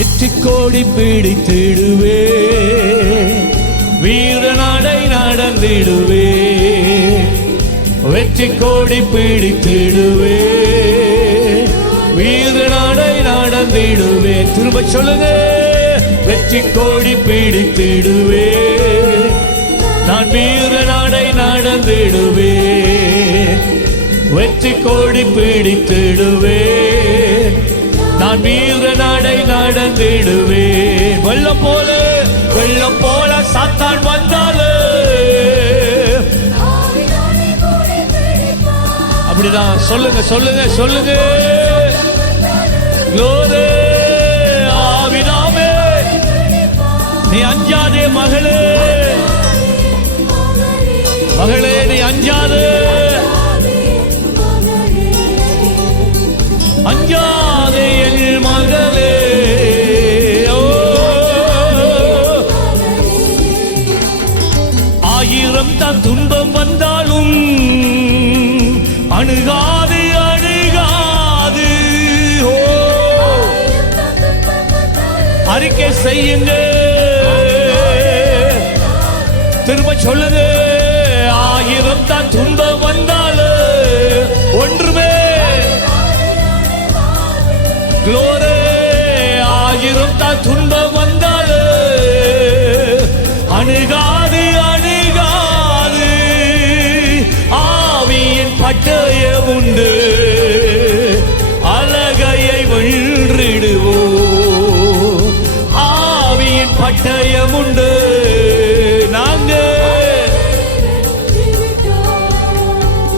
வெற்றி கோடி பிடித்திடுவே. வீர நடை நடந்திடுவே. வெற்றி கோடி பிடித்திடுவே. வீர நடை நடந்திடுவே. திரும்ப சொல்லுங்க. வெற்றி கோடி பிடித்திடுவே. நான் வீர நடை நடந்திடுவே. வெற்றி கோடி பிடித்திடுவே. நான் வீர நடந்திடுவே வெள்ளம் போல வெள்ளம் போல சாத்தான் வந்தாலே. அப்படிதான் சொல்லுங்க சொல்லுங்க சொல்லுங்க. Glory, ஆவினாமே நீ அஞ்சாதே மகளே. மகளே நீ அஞ்சாதே. அஞ்சாதே என் மகள் ஆயிரம் தான் துன்பம் வந்தாலும் அணுகாது அணுகாது. ஓ. அறிக்கை செய்யுங்க. திரும்ப சொல்லுது ஆயிரம் தான் துன்பம் வந்தாலும் ஒன்றுமே. குளோரே ஆயிரம் தான் துன்பம் வந்தாலும் உண்டு. அழகையை வென்றிடுவோம். ஆவியின் பட்டயம் உண்டு.